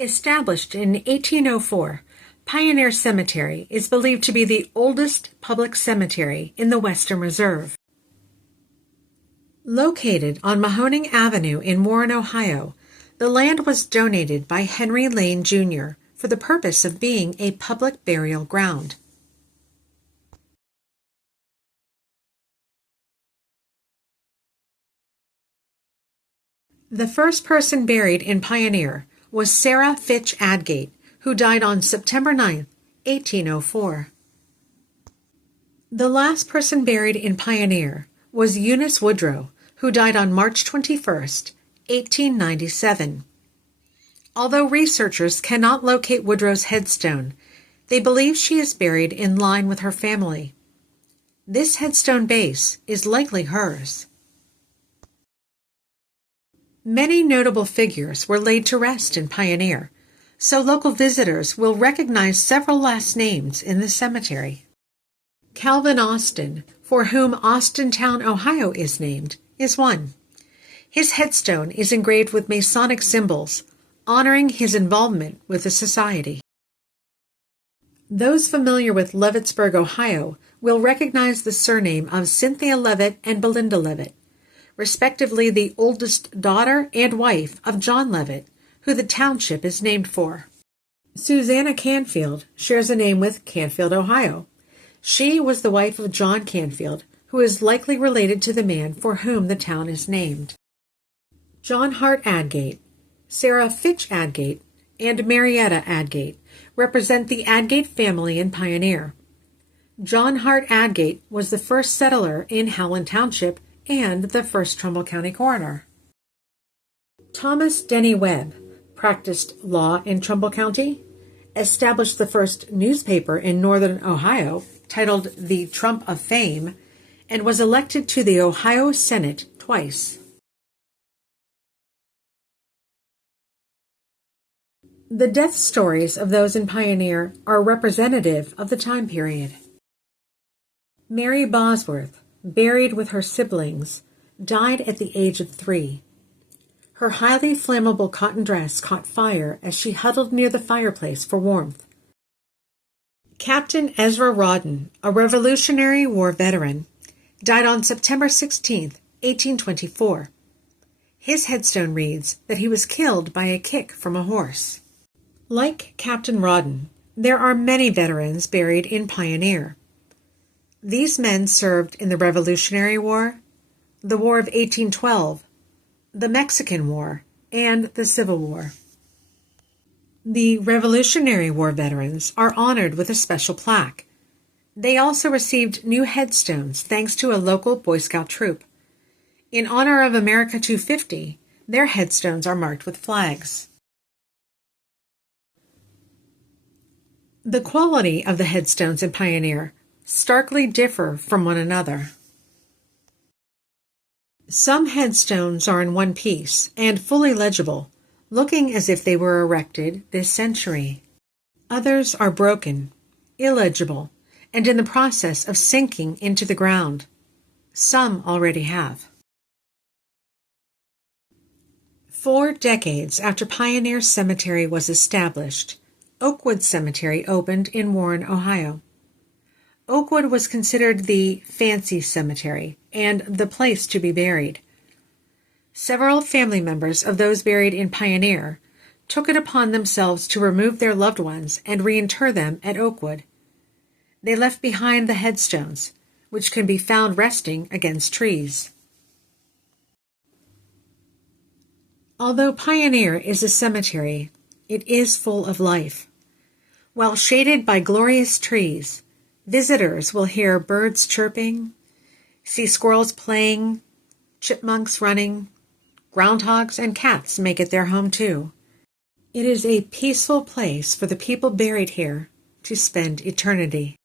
Established in 1804, Pioneer Cemetery is believed to be the oldest public cemetery in the Western Reserve. Located on Mahoning Avenue in Warren, Ohio, the land was donated by Henry Lane, Jr. for the purpose of being a public burial ground. The first person buried in Pioneer was Sarah Fitch Adgate, who died on September 9, 1804. The last person buried in Pioneer was Eunice Woodrow, who died on March 21, 1897. Although researchers cannot locate Woodrow's headstone, they believe she is buried in line with her family. This headstone base is likely hers. Many notable figures were laid to rest in Pioneer, so local visitors will recognize several last names in the cemetery. Calvin Austin, for whom Austintown, Ohio is named, is one. His headstone is engraved with Masonic symbols, honoring his involvement with the society. Those familiar with Levittsburg, Ohio, will recognize the surname of Cynthia Levitt and Belinda Levitt, respectively the oldest daughter and wife of John Levitt, who the township is named for. Susanna Canfield shares a name with Canfield, Ohio. She was the wife of John Canfield, who is likely related to the man for whom the town is named. John Hart Adgate, Sarah Fitch Adgate, and Marietta Adgate represent the Adgate family in Pioneer. John Hart Adgate was the first settler in Howland Township and the first Trumbull County coroner. Thomas Denny Webb practiced law in Trumbull County, established the first newspaper in northern Ohio titled The Trump of Fame, and was elected to the Ohio Senate twice. The death stories of those in Pioneer are representative of the time period. Mary Bosworth, buried with her siblings, died at the age of 3. Her highly flammable cotton dress caught fire as she huddled near the fireplace for warmth. Captain Ezra Rawdon, a Revolutionary War veteran, died on September 16, 1824. His headstone reads that he was killed by a kick from a horse. Like Captain Rawdon, there are many veterans buried in Pioneer. These men served in the Revolutionary War, the War of 1812, the Mexican War, and the Civil War. The Revolutionary War veterans are honored with a special plaque. They also received new headstones thanks to a local Boy Scout troop. In honor of America 250, their headstones are marked with flags. The quality of the headstones in Pioneer starkly differ from one another. Some headstones are in one piece and fully legible, looking as if they were erected this century. Others are broken, illegible, and in the process of sinking into the ground. Some already have. 4 decades after Pioneer Cemetery was established, Oakwood Cemetery opened in Warren, Ohio. Oakwood was considered the fancy cemetery and the place to be buried. Several family members of those buried in Pioneer took it upon themselves to remove their loved ones and reinter them at Oakwood. They left behind the headstones, which can be found resting against trees. Although Pioneer is a cemetery, it is full of life. While shaded by glorious trees, visitors will hear birds chirping, see squirrels playing, chipmunks running, groundhogs and cats make it their home too. It is a peaceful place for the people buried here to spend eternity.